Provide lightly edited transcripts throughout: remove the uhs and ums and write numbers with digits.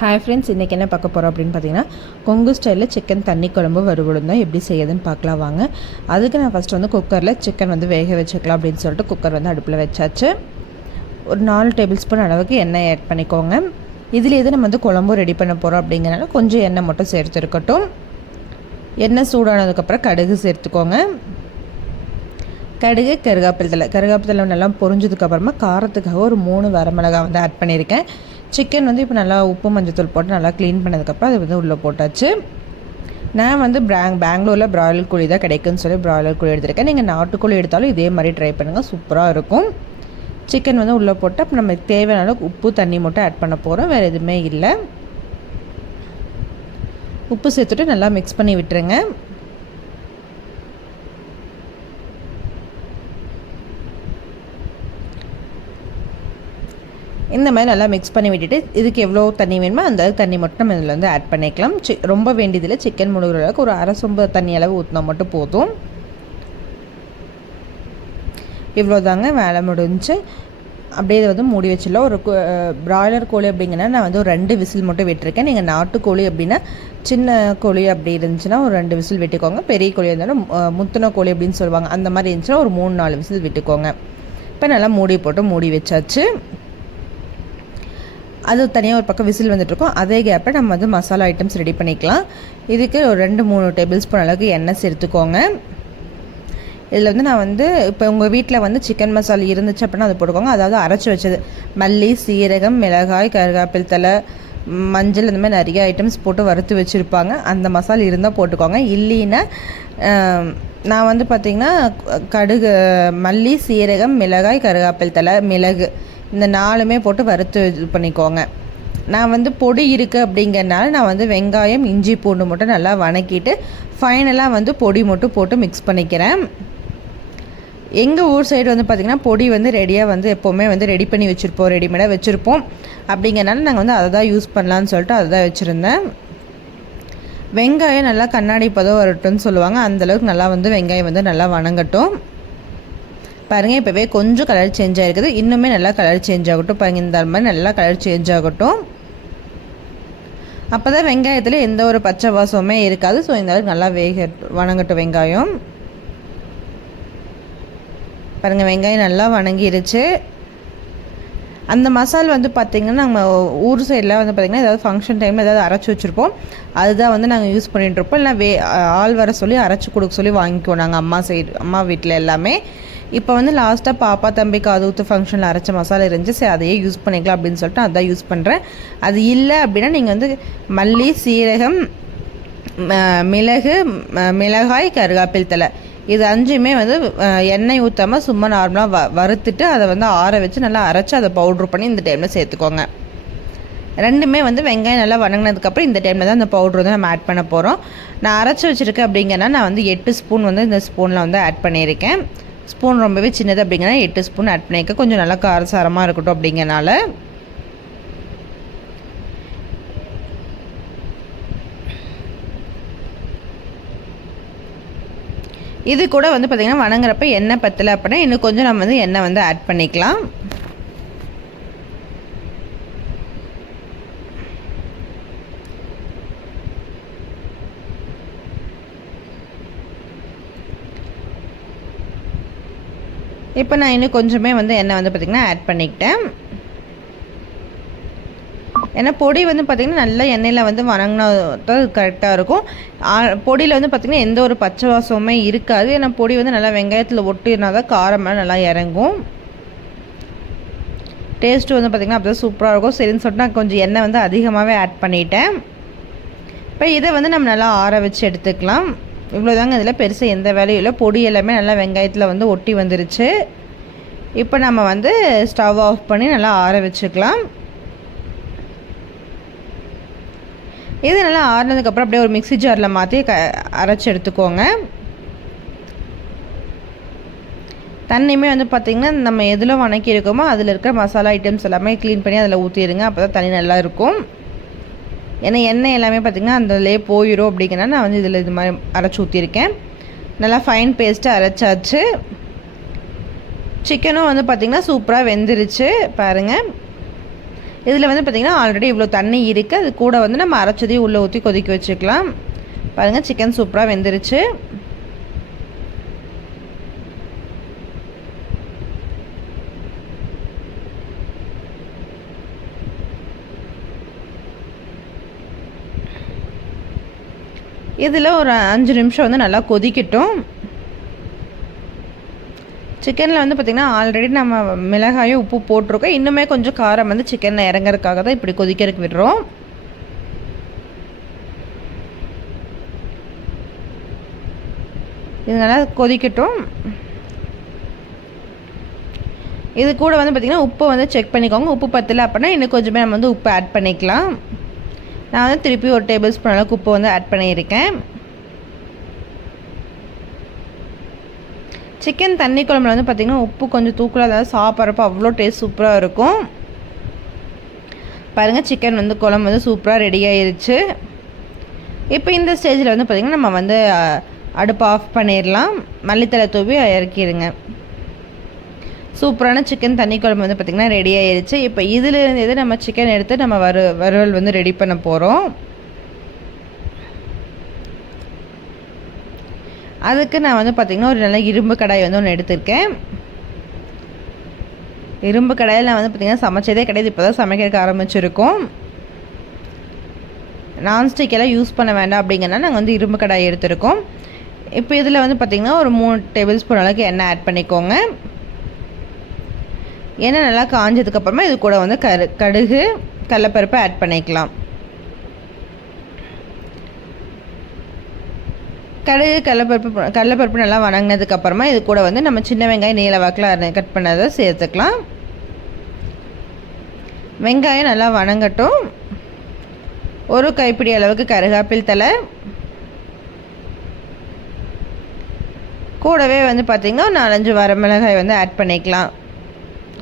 Hi friends, இன்றைக்கி என்ன பார்க்க போகிறோம் அப்படின்னு பார்த்தீங்கன்னா, கொங்கு ஸ்டைலில் சிக்கன் தண்ணி குழம்பு வறுவலும் தான் எப்படி செய்யுதுன்னு பார்க்கலாம் வாங்க. அதுக்கு நான் ஃபஸ்ட்டு வந்து குக்கரில் சிக்கன் வந்து வேக வச்சுக்கலாம் அப்படின்னு சொல்லிட்டு குக்கர் வந்து அடுப்பில் வச்சாச்சு. ஒரு 4 டேபிள் ஸ்பூன் அளவுக்கு எண்ணெய் ஆட் பண்ணிக்கோங்க. இதில் எது நம்ம வந்து குழம்பும் ரெடி பண்ண போகிறோம் அப்படிங்கிறனால கொஞ்சம் எண்ணெய் மட்டும் சேர்த்துருக்கட்டும். எண்ணெய் சூடானதுக்கப்புறம் கடுகு சேர்த்துக்கோங்க. கடுகு, கருகாப்பில் நல்லா பொரிஞ்சதுக்கப்புறமா காரத்துக்காக ஒரு 3 வரமிளகாய் வந்து ஆட் பண்ணியிருக்கேன். சிக்கன் வந்து இப்போ நல்லா உப்பு மஞ்சத்தூள் போட்டு நல்லா க்ளீன் பண்ணதுக்கப்புறம் அது வந்து உள்ளே போட்டாச்சு. நான் வந்து பெங்களூரில் பிராய்லர் கோழி தான் கிடைக்குன்னு சொல்லி பிராய்லர் கோழி எடுத்திருக்கேன். நீங்கள் நாட்டுக்கோழி எடுத்தாலும் இதே மாதிரி ட்ரை பண்ணுங்கள், சூப்பராக இருக்கும். சிக்கன் வந்து உள்ளே போட்டு அப்போ நமக்கு தேவையான அளவுக்கு உப்பு தண்ணி மட்டும் ஆட் பண்ண போகிறோம், வேறு எதுவுமே இல்லை. உப்பு சேர்த்துட்டு நல்லா மிக்ஸ் பண்ணி விட்டுருங்க. இந்த மாதிரி நல்லா மிக்ஸ் பண்ணி விட்டுட்டு இதுக்கு எவ்வளோ தண்ணி வேணுமோ அந்த அளவுக்கு தண்ணி மட்டும் நம்ம இதில் வந்து ஆட் பண்ணிக்கலாம். ரொம்ப வேண்டியதில்லை, சிக்கன் முழுகிற அளவுக்கு ஒரு அரை சொம்பு தண்ணி அளவு ஊற்றினா மட்டும் போதும். இவ்வளோ தாங்க, வேலை முடிஞ்சு. அப்படியே வந்து மூடி வச்சிடலாம். ஒரு பிராய்லர் கோழி அப்படிங்கன்னா நான் வந்து ஒரு 2 விசில் மட்டும் விட்டுருக்கேன். நீங்கள் நாட்டுக்கோழி அப்படின்னா சின்ன கோழி அப்படி இருந்துச்சுன்னா ஒரு 2 விசில் விட்டுக்கோங்க. பெரிய கோழி இருந்தாலும் முத்தின கோழி அப்படின்னு சொல்லுவாங்க, அந்த மாதிரி இருந்துச்சுன்னா ஒரு 3-4 விசில் விட்டுக்கோங்க. இப்போ நல்லா மூடி போட்டு மூடி வச்சாச்சு. அது தனியாக ஒரு பக்கம் விசில் வந்துட்டுருக்கோம். அதே கேப்பில் நம்ம வந்து மசாலா ஐட்டம்ஸ் ரெடி பண்ணிக்கலாம். இதுக்கு ஒரு 2-3 டேபிள் ஸ்பூன் அளவுக்கு எண்ணெய் சேர்த்துக்கோங்க. இதில் வந்து நான் வந்து இப்போ உங்கள் வீட்டில் வந்து சிக்கன் மசாலா இருந்துச்சு அப்படின்னா அது போட்டுக்கோங்க. அதாவது அரைச்சி வச்சது மல்லி, சீரகம், மிளகாய், கருகாப்பில், மஞ்சள், இந்த மாதிரி நிறைய ஐட்டம்ஸ் போட்டு வறுத்து வச்சுருப்பாங்க. அந்த மசாலா இருந்தால் போட்டுக்கோங்க. இல்லைன்னா நான் வந்து பார்த்திங்கன்னா கடுகு, மல்லி, சீரகம், மிளகாய், கருகாப்பில், மிளகு இந்த 4மே போட்டு வறுத்து இது பண்ணிக்கோங்க. நான் வந்து பொடி இருக்குது அப்படிங்கிறனால நான் வந்து வெங்காயம், இஞ்சி, பூண்டு மட்டும் நல்லா வணக்கிட்டு ஃபைனலாக வந்து பொடி மட்டும் போட்டு மிக்ஸ் பண்ணிக்கிறேன். எங்கள் ஊர் சைடு வந்து பார்த்திங்கன்னா பொடி வந்து ரெடியாக வந்து எப்போவுமே வந்து ரெடி பண்ணி வச்சுருப்போம், ரெடிமேடாக வச்சுருப்போம். அப்படிங்கிறனால நாங்கள் வந்து அதை தான் யூஸ் பண்ணலான்னு சொல்லிட்டு அதை தான் வச்சுருந்தேன். வெங்காயம் நல்லா கண்ணாடி பதம் வரட்டும்னு சொல்லுவாங்க, அந்தளவுக்கு நல்லா வந்து வெங்காயம் வந்து நல்லா வணங்கட்டும். பாருங்கள், இப்போவே கொஞ்சம் கலர் சேஞ்ச் ஆகிருக்குது, இன்னுமே நல்லா கலர் சேஞ்ச் ஆகட்டும். பாருங்கள், இந்த மாதிரி நல்லா கலர் சேஞ்ச் ஆகட்டும். அப்போ தான் வெங்காயத்தில் எந்த ஒரு பச்சை வாசமே இருக்காது. ஸோ இந்த அளவுக்கு நல்லா வணங்கட்டும் வெங்காயம். பாருங்கள், வெங்காயம் நல்லா வணங்கிருச்சு. அந்த மசால் வந்து பார்த்திங்கன்னா நம்ம ஊர் சைடில் வந்து பார்த்திங்கன்னா ஏதாவது ஃபங்க்ஷன் டைமில் ஏதாவது அரைச்சி வச்சுருப்போம், அதுதான் வந்து நாங்கள் யூஸ் பண்ணிகிட்ருப்போம். இல்லை ஆள் வர சொல்லி அரைச்சி கொடுக்க சொல்லி வாங்கிக்குவோம் நாங்கள் அம்மா வீட்டில் எல்லாமே. இப்போ வந்து லாஸ்ட்டாக பாப்பா தம்பி காது ஃபங்க்ஷனில் அரைச்ச மசாலா இருந்துச்சு, சரி அதையே யூஸ் பண்ணிக்கலாம் அப்படின்னு சொல்லிட்டு அதான் யூஸ் பண்ணுறேன். அது இல்லை அப்படின்னா நீங்கள் வந்து மல்லி, சீரகம், மிளகு, மிளகாய், கருகாப்பில், இது 5மே வந்து எண்ணெய் ஊற்றாமல் சும்மா நார்மலாக வறுத்துட்டு அதை வந்து ஆற வச்சு நல்லா அரைச்சி அதை பவுட்ரு பண்ணி இந்த டைமில் சேர்த்துக்கோங்க. 2மே வந்து வெங்காயம் நல்லா வணங்கினதுக்கப்புறம் இந்த டைமில் தான் அந்த பவுட்ரு வந்து நம்ம ஆட் பண்ண போகிறோம். நான் அரைச்சி வச்சுருக்கேன் அப்படிங்கன்னா நான் வந்து 8 ஸ்பூன் வந்து இந்த ஸ்பூனில் வந்து ஆட் பண்ணியிருக்கேன். ஸ்பூன் ரொம்பவே சின்னது அப்படிங்கன்னா 8 ஸ்பூன் ஆட் பண்ணிக்க, கொஞ்சம் நல்லா காரசாரமாக இருக்கட்டும் அப்படிங்கிறனால. இது கூட வந்து பார்த்திங்கன்னா வணங்குறப்ப எண்ணெய் பத்தலை அப்படின்னா இன்னும் கொஞ்சம் நம்ம வந்து எண்ணெய் வந்து ஆட் பண்ணிக்கலாம். இப்போ நான் இன்னும் கொஞ்சமே வந்து எண்ணெய் வந்து பார்த்திங்கன்னா ஆட் பண்ணிக்கிட்டேன். ஏன்னா பொடி வந்து பார்த்திங்கன்னா நல்லா எண்ணெயில் வந்து வணங்கினா தான் கரெக்டாக இருக்கும். பொடியில் வந்து பார்த்திங்கன்னா எந்த ஒரு பச்சை வாசமுமே இருக்காது. ஏன்னா பொடி வந்து நல்லா வெங்காயத்தில் ஒட்டினா தான் காரமெல்லாம் நல்லா இறங்கும். டேஸ்ட்டு வந்து பார்த்திங்கன்னா அப்போ தான் சூப்பராக இருக்கும். சரின்னு சொல்லிட்டு நான் கொஞ்சம் எண்ணெய் வந்து அதிகமாகவே ஆட் பண்ணிட்டேன். இப்போ இதை வந்து நம்ம நல்லா ஆற வச்சு எடுத்துக்கலாம். இவ்வளோதாங்க, இதில் பெருசாக எந்த வேலையும் இல்லை. பொடி எல்லாமே நல்லா வெங்காயத்தில் வந்து ஒட்டி வந்துருச்சு. இப்போ நம்ம வந்து ஸ்டவ் ஆஃப் பண்ணி நல்லா ஆற வச்சுக்கலாம். இது நல்லா ஆறினதுக்கப்புறம் அப்படியே ஒரு மிக்ஸி ஜாரில் மாற்றி அரைச்சி எடுத்துக்கோங்க. தண்ணியுமே வந்து பார்த்திங்கன்னா நம்ம எதில் வணக்கி இருக்கோமோ அதில் இருக்கிற மசாலா ஐட்டம்ஸ் எல்லாமே க்ளீன் பண்ணி அதில் ஊற்றிடுங்க, அப்போ தான் தண்ணி நல்லா இருக்கும். ஏன்னா எண்ணெய் எல்லாமே பார்த்திங்கன்னா அதிலே போயிடும் அப்படிங்கிறனால நான் வந்து இதில் இது மாதிரி அரைச்சி ஊற்றிருக்கேன். நல்லா ஃபைன் பேஸ்ட்டு அரைச்சாச்சு. சிக்கனும் வந்து பார்த்திங்கன்னா சூப்பராக வெந்துருச்சு பாருங்கள். இதில் வந்து பார்த்திங்கன்னா ஆல்ரெடி இவ்வளோ தண்ணி இருக்குது. அது கூட வந்து நம்ம அரைச்சதையும் உள்ளே ஊற்றி கொதிக்க வச்சுக்கலாம். பாருங்கள், சிக்கன் சூப்பராக வெந்துருச்சு. இதில் ஒரு 5 நிமிஷம் வந்து நல்லா கொதிக்கட்டும். சிக்கனில் வந்து பார்த்திங்கன்னா ஆல்ரெடி நம்ம மிளகாயும் உப்பு போட்டிருக்கோம். இன்னுமே கொஞ்சம் காரம் வந்து சிக்கனில் இறங்குறதுக்காக தான் இப்படி கொதிக்கிறதுக்கு விடுறோம். இது நல்லா கொதிக்கட்டும். இது கூட வந்து பார்த்திங்கன்னா உப்பை வந்து செக் பண்ணிக்கோங்க. உப்பு பத்தலை அப்படின்னா இன்னும் கொஞ்சமே நம்ம வந்து உப்பு ஆட் பண்ணிக்கலாம். நான் வந்து திருப்பி ஒரு டேபிள் ஸ்பூன் அளவுக்கு உப்பு வந்து ஆட் பண்ணியிருக்கேன். சிக்கன் தண்ணி குழம்புல வந்து பார்த்திங்கன்னா உப்பு கொஞ்சம் தூக்கலாக, அதாவது சாப்பிட்றப்போ அவ்வளோ டேஸ்ட் சூப்பராக இருக்கும். பாருங்கள், சிக்கன் வந்து குழம்பு வந்து சூப்பராக ரெடி ஆயிருச்சு. இப்போ இந்த ஸ்டேஜில் வந்து பார்த்திங்கன்னா நம்ம வந்து அடுப்பு ஆஃப் பண்ணிடலாம். மல்லித்தலை தூவி இறக்கிடுங்க. சூப்பரான சிக்கன் தண்ணி குழம்பு வந்து பார்த்திங்கன்னா ரெடி ஆயிருச்சு. இப்போ இதில் நம்ம சிக்கன் எடுத்து நம்ம வறுவல் வந்து ரெடி பண்ண போகிறோம். அதுக்கு நான் வந்து பார்த்திங்கன்னா ஒரு நல்ல இரும்பு கடாய் வந்து ஒன்று எடுத்திருக்கேன். இரும்பு கடாயில் நான் வந்து பார்த்திங்கன்னா சமைச்சதே கிடையாது, இப்போ தான் சமைக்கிறதுக்கு ஆரம்பிச்சிருக்கோம். நான்ஸ்டிக் எல்லாம் யூஸ் பண்ண வேண்டாம் அப்படிங்கிறனால நாங்கள் வந்து இரும்பு கடாய் எடுத்திருக்கோம். இப்போ இதில் வந்து பார்த்திங்கன்னா ஒரு 3 டேபிள் ஸ்பூன் அளவுக்கு எண்ணெய் ஆட் பண்ணிக்கோங்க. எண்ணெய் நல்லா காஞ்சதுக்கப்புறமா இது கூட வந்து கடுகு கடலைப்பருப்பை ஆட் பண்ணிக்கலாம். கடுகு கடலைப்பருப்பு நல்லா வணங்கினதுக்கப்புறமா இது கூட வந்து நம்ம சின்ன வெங்காயம் நீல வாக்கில் கட் பண்ணதை சேர்த்துக்கலாம். வெங்காயம் நல்லா வணங்கட்டும். ஒரு கைப்பிடி அளவுக்கு கருவேப்பிலை தழை, கூடவே வந்து பார்த்திங்கன்னா 4-5 வரமிளகாய் வந்து ஆட் பண்ணிக்கலாம்.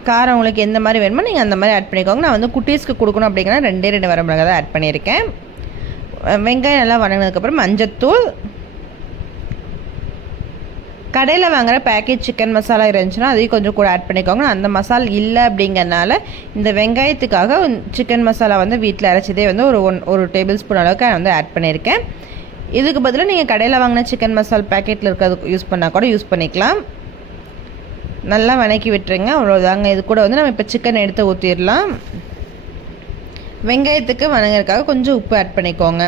காரம் உங்களுக்கு எந்த மாதிரி வேணுமோ நீங்கள் அந்த மாதிரி ஆட் பண்ணிக்கோங்க. நான் வந்து குட்டீஸ்க்கு கொடுக்கணும் அப்படிங்கன்னா 2 வரமிளகாய் தான் ஆட் பண்ணியிருக்கேன். வெங்காயம் நல்லா வணங்கினதுக்கப்புறம் மஞ்சத்தூள், கடையில் வாங்குகிற பேக்கேஜ் சிக்கன் மசாலா இருந்துச்சுன்னா அதையும் கொஞ்சம் கூட ஆட் பண்ணிக்கோங்க. அந்த மசாலா இல்லை அப்படிங்கிறனால இந்த வெங்காயத்துக்காக சிக்கன் மசாலா வந்து வீட்டில் அரைச்சதே வந்து ஒரு டேபிள் ஸ்பூன் அளவுக்கு வந்து ஆட் பண்ணியிருக்கேன். இதுக்கு பதிலாக நீங்கள் கடையில் வாங்கின சிக்கன் மசாலா பேக்கெட்டில் இருக்கிறது யூஸ் பண்ணால் கூட யூஸ் பண்ணிக்கலாம். நல்லா வணக்கி விட்டுருங்க, அவ்வளோதாங்க. இது கூட வந்து நம்ம இப்போ சிக்கன் எடுத்து ஊற்றிடலாம். வெங்காயத்துக்கு வணங்குறதுக்காக கொஞ்சம் உப்பு ஆட் பண்ணிக்கோங்க.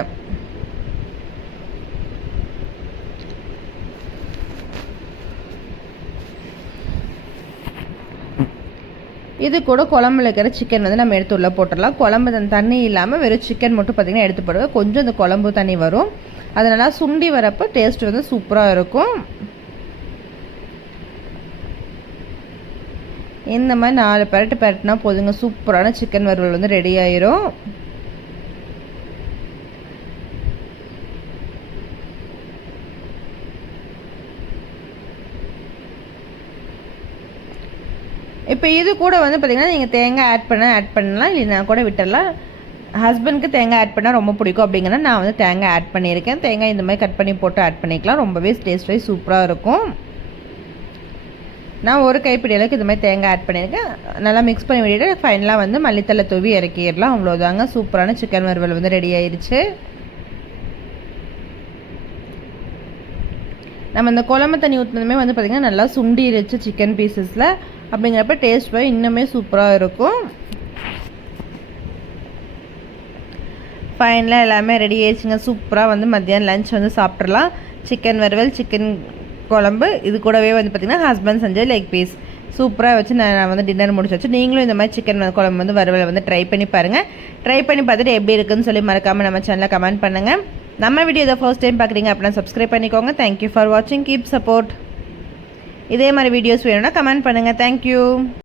இது கூட குழம்புல இருக்கிற சிக்கன் வந்து நம்ம எடுத்து உள்ளே போட்டுடலாம். குழம்பு தண்ணி இல்லாமல் வெறும் சிக்கன் மட்டும் பார்த்திங்கன்னா எடுத்து போடுவோம். கொஞ்சம் இந்த குழம்பு தண்ணி வரும், அதனால் சுண்டி வரப்போ டேஸ்ட் வந்து சூப்பராக இருக்கும். இந்த மாதிரி 4 பெரட்டுனா போதுங்க, சூப்பரான சிக்கன் வறுவல் வந்து ரெடி ஆயிரும். இப்போ இது கூட வந்து பார்த்திங்கன்னா நீங்கள் தேங்காய் ஆட் பண்ணலாம், இல்லைனா கூட விட்டுடலாம். ஹஸ்பண்டுக்கு தேங்காய் ஆட் பண்ணால் ரொம்ப பிடிக்கும் அப்படிங்கன்னா நான் வந்து தேங்காய் ஆட் பண்ணியிருக்கேன். தேங்காய் இந்த மாதிரி கட் பண்ணி போட்டு ஆட் பண்ணிக்கலாம். ரொம்பவே டேஸ்ட் வைஸ் சூப்பராக இருக்கும். நான் ஒரு கைப்பிடி அளவுக்கு இது மாதிரி தேங்காய் ஆட் பண்ணியிருக்கேன். நல்லா மிக்ஸ் பண்ணி விட்டுட்டு ஃபைனலாக வந்து மல்லித்தலை தூவி இறக்கிடலாம். அவ்வளோதாங்க, சூப்பரான சிக்கன் வறுவல் வந்து ரெடி ஆயிடுச்சு. நம்ம இந்த குழம்பு தண்ணி ஊற்றினதுமே வந்து பார்த்திங்கன்னா நல்லா சுண்டிருச்சு சிக்கன் பீசஸில். அப்படிங்கிறப்ப டேஸ்ட் போய் இன்னுமே சூப்பராக இருக்கும். ஃபைனலாக எல்லாமே ரெடி ஆயிடுச்சுங்க. சூப்பராக வந்து மத்தியானம் லஞ்ச் வந்து சாப்பிட்றலாம். சிக்கன் வறுவல், சிக்கன் குழம்பு, இது கூடவே வந்து பார்த்திங்கன்னா ஹஸ்பண்ட் செஞ்ச லெக் பீஸ் சூப்பராக வச்சு நான் வந்து டின்னர் முடிச்சு வச்சு. நீங்களும் இந்த மாதிரி சிக்கன் குழம்பு வந்து வறுவலை வந்து ட்ரை பண்ணி பாருங்கள். ட்ரை பண்ணி பார்த்துட்டு எப்படி இருக்குன்னு சொல்லி மறக்காமல் நம்ம சேனலில் கமெண்ட் பண்ணுங்கள். நம்ம வீடியோ இதை ஃபர்ஸ்ட் டைம் பார்க்குறீங்க அப்படின்னா சப்ஸ்கிரைப் பண்ணிக்கோங்க. தேங்க்யூ ஃபார் வாட்சிங், கீப் சப்போர்ட். இதே மாதிரி வீடியோஸ் வேணும்னா கமெண்ட் பண்ணுங்கள். தேங்க்யூ.